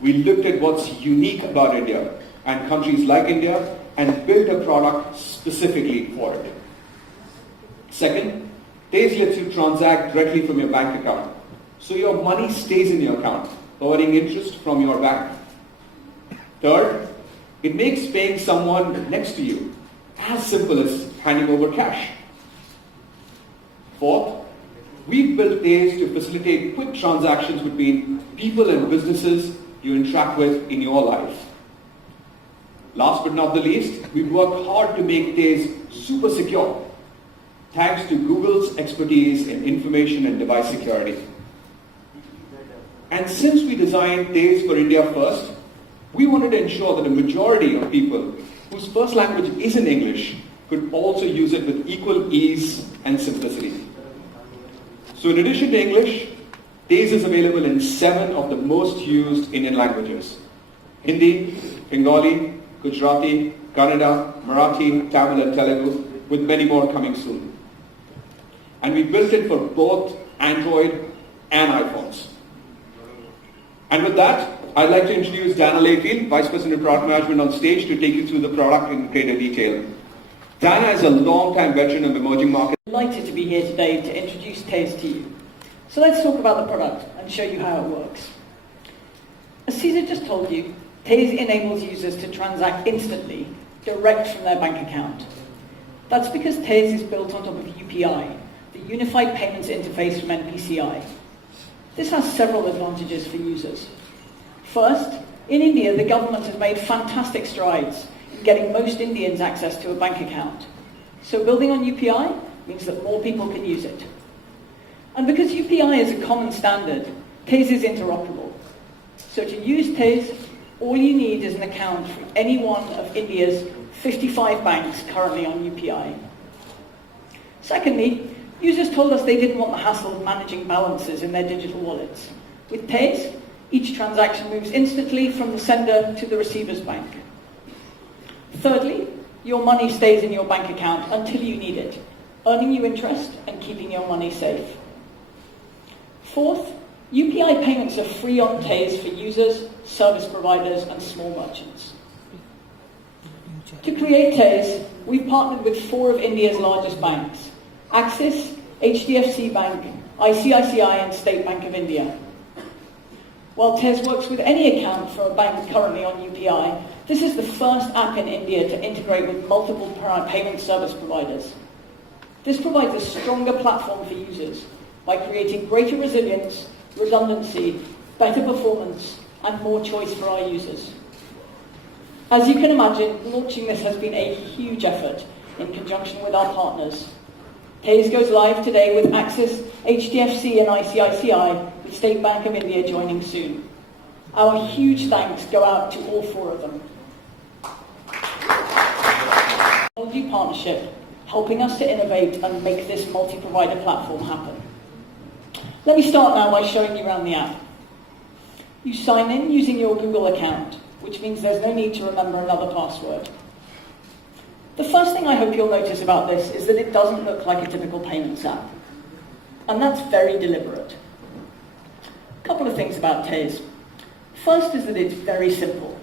we looked at what's unique about India and countries like India and built a product specifically for it. Second, Tez lets you transact directly from your bank account, so your money stays in your account, earning interest from your bank. Third, it makes paying someone next to you as simple as handing over cash. Fourth, we've built Tez to facilitate quick transactions between people and businesses you interact with in your life. Last but not the least, we've worked hard to make Tez super secure, thanks to Google's expertise in information and device security. And since we designed Tez for India first, we wanted to ensure that a majority of people whose first language isn't English could also use it with equal ease and simplicity. So in addition to English, Tez is available in 7 of the most used Indian languages: Hindi, Bengali, Gujarati, Kannada, Marathi, Tamil and Telugu, with many more coming soon. And we built it for both Android and iPhones. And with that, I'd like to introduce Dana Layfield, Vice President of Product Management, on stage to take you through the product in greater detail. Dana is a long-time veteran of emerging markets. Delighted to be here today to introduce Tez to you. So let's talk about the product and show you how it works. As Caesar just told you, Tez enables users to transact instantly, direct from their bank account. That's because Tez is built on top of UPI, the Unified Payments Interface from NPCI. This has several advantages for users. First, in India, the government has made fantastic strides in getting most Indians access to a bank account. So building on UPI means that more people can use it. And because UPI is a common standard, Tez is interoperable. So to use Tez, all you need is an account for any one of India's 55 banks currently on UPI. Secondly, users told us they didn't want the hassle of managing balances in their digital wallets. With Tez, each transaction moves instantly from the sender to the receiver's bank. Thirdly, your money stays in your bank account until you need it, earning you interest and keeping your money safe. Fourth, UPI payments are free on Tez for users, service providers and small merchants. To create Tez, we've partnered with 4 of India's largest banks: Axis, HDFC Bank, ICICI and State Bank of India. While Tez works with any account from a bank currently on UPI, this is the first app in India to integrate with multiple payment service providers. This provides a stronger platform for users by creating greater resilience, redundancy, better performance, and more choice for our users. As you can imagine, launching this has been a huge effort in conjunction with our partners. Tez goes live today with Axis, HDFC and ICICI, with State Bank of India joining soon. Our huge thanks go out to all 4 of them. Technology partnership, helping us to innovate and make this multi-provider platform happen. Let me start now by showing you around the app. You sign in using your Google account, which means there's no need to remember another password. The first thing I hope you'll notice about this is that it doesn't look like a typical payments app. And that's very deliberate. A couple of things about Tez. First is that it's very simple,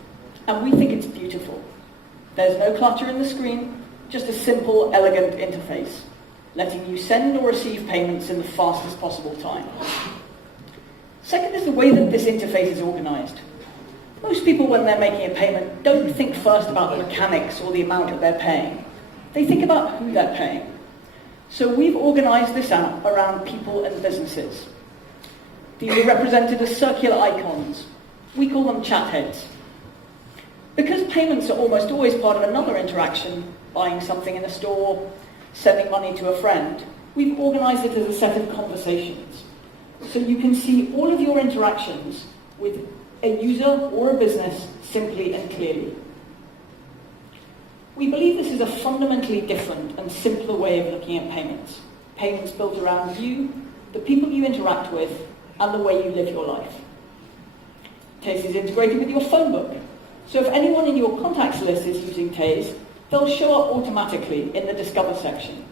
and we think it's beautiful. There's no clutter in the screen, just a simple, elegant interface, letting you send or receive payments in the fastest possible time. Second is the way that this interface is organized. Most people, when they're making a payment, don't think first about the mechanics or the amount that they're paying. They think about who they're paying. So we've organized this app around people and businesses. These are represented as circular icons. We call them chat heads. Because payments are almost always part of another interaction, buying something in a store, sending money to a friend, we've organized it as a set of conversations. So you can see all of your interactions with a user or a business simply and clearly. We believe this is a fundamentally different and simpler way of looking at payments. Payments built around you, the people you interact with, and the way you live your life. Tez is integrated with your phone book. So if anyone in your contacts list is using Tez, they'll show up automatically in the Discover section.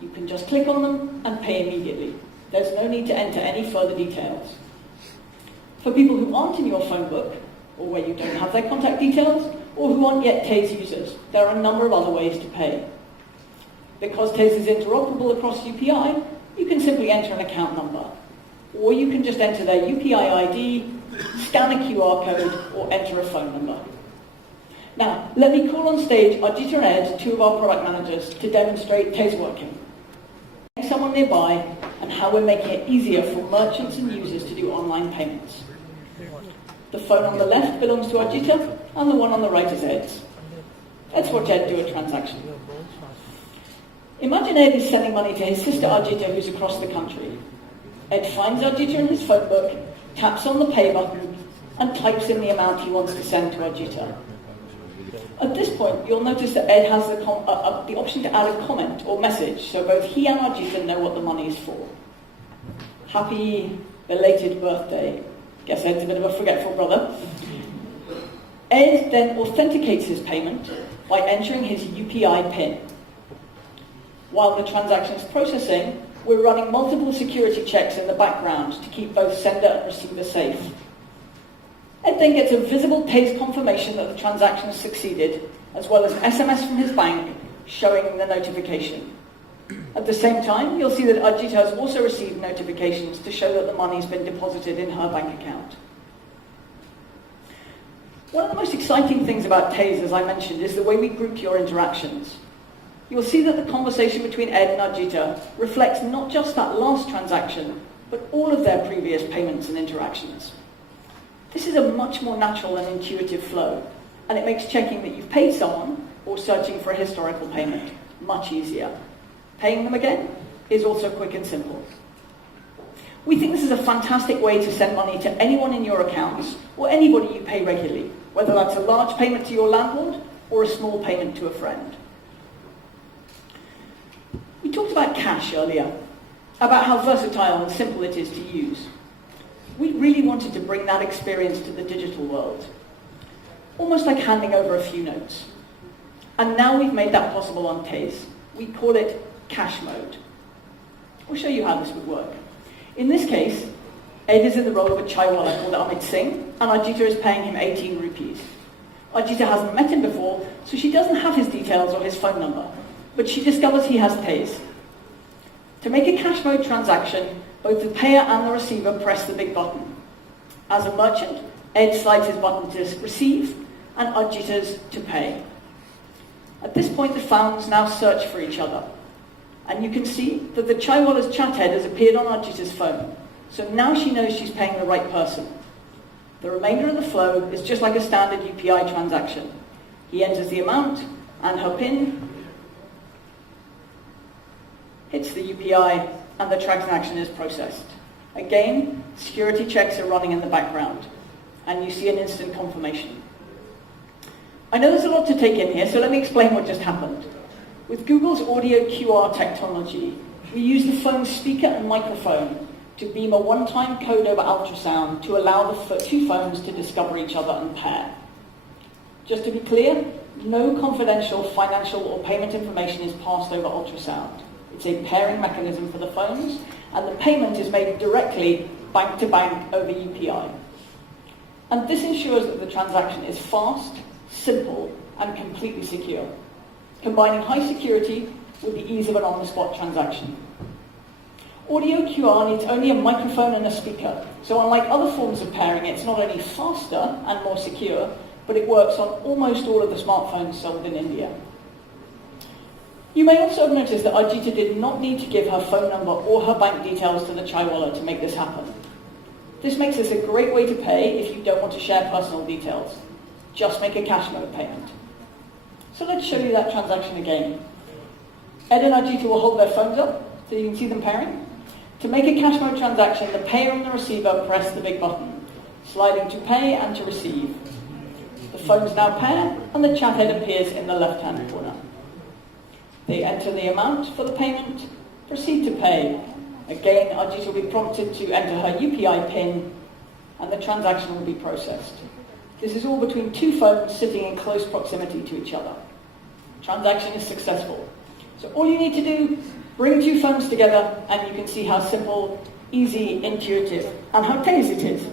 You can just click on them and pay immediately. There's no need to enter any further details. For people who aren't in your phone book, or where you don't have their contact details, or who aren't yet Tez users. There are a number of other ways to pay. Because Tez is interoperable across UPI, you can simply enter an account number. Or you can just enter their UPI ID, scan a QR code, or enter a phone number. Now, let me call on stage Ajita and Ed, two of our product managers, to demonstrate Tez working. Someone nearby, and how we're making it easier for merchants and users to do online payments. The phone on the left belongs to Ajita, and the one on the right is Ed's. Let's watch Ed do a transaction. Imagine Ed is sending money to his sister Ajita, who's across the country. Ed finds Ajita in his phone book, taps on the pay button, and types in the amount he wants to send to Ajita. At this point, you'll notice that Ed has the option to add a comment or message, so both he and Ajita know what the money is for. Happy belated birthday. Guess Ed's a bit of a forgetful brother. Ed then authenticates his payment by entering his UPI PIN. While the transaction is processing, we're running multiple security checks in the background to keep both sender and receiver safe. Ed then gets a visible Tez confirmation that the transaction has succeeded, as well as SMS from his bank showing the notification. At the same time, you'll see that Ajita has also received notifications to show that the money's been deposited in her bank account. One of the most exciting things about Tez, as I mentioned, is the way we group your interactions. You'll see that the conversation between Ed and Ajita reflects not just that last transaction, but all of their previous payments and interactions. This is a much more natural and intuitive flow, and it makes checking that you've paid someone or searching for a historical payment much easier. Paying them again is also quick and simple. We think this is a fantastic way to send money to anyone in your accounts or anybody you pay regularly, whether that's a large payment to your landlord or a small payment to a friend. We talked about cash earlier, about how versatile and simple it is to use. We really wanted to bring that experience to the digital world, almost like handing over a few notes. And now we've made that possible on Tez. We call it cash mode. We'll show you how this would work. In this case, Ed is in the role of a chaiwala called Amit Singh, and Ajita is paying him 18 rupees. Ajita hasn't met him before, so she doesn't have his details or his phone number, but she discovers he has Tez. To make a cash mode transaction, both the payer and the receiver press the big button. As a merchant, Ed slides his button to receive and Ajita's to pay. At this point, the phones now search for each other. And you can see that the chaiwala's chat head has appeared on Ajita's phone. So now she knows she's paying the right person. The remainder of the flow is just like a standard UPI transaction. He enters the amount and her PIN, hits the UPI, and the transaction is processed. Again, security checks are running in the background, and you see an instant confirmation. I know there's a lot to take in here, so let me explain what just happened. With Google's audio QR technology, we use the phone's speaker and microphone to beam a one-time code over ultrasound to allow the two phones to discover each other and pair. Just to be clear, no confidential financial or payment information is passed over ultrasound. It's a pairing mechanism for the phones, and the payment is made directly bank to bank over UPI. And this ensures that the transaction is fast, simple, and completely secure, combining high security with the ease of an on-the-spot transaction. Audio QR needs only a microphone and a speaker, so unlike other forms of pairing, it's not only faster and more secure, but it works on almost all of the smartphones sold in India. You may also have noticed that Ajita did not need to give her phone number or her bank details to the chaiwala to make this happen. This makes this a great way to pay if you don't want to share personal details. Just make a cash mode payment. So let's show you that transaction again. Ed and Ajita will hold their phones up so you can see them pairing. To make a cash mode transaction, the payer and the receiver press the big button, sliding to pay and to receive. The phones now pair and the chat head appears in the left-hand corner. They enter the amount for the payment, proceed to pay. Again, Ajita will be prompted to enter her UPI PIN, and the transaction will be processed. This is all between two phones sitting in close proximity to each other. Transaction is successful. So all you need to do, bring two phones together, and you can see how simple, easy, intuitive, and how Tez it is.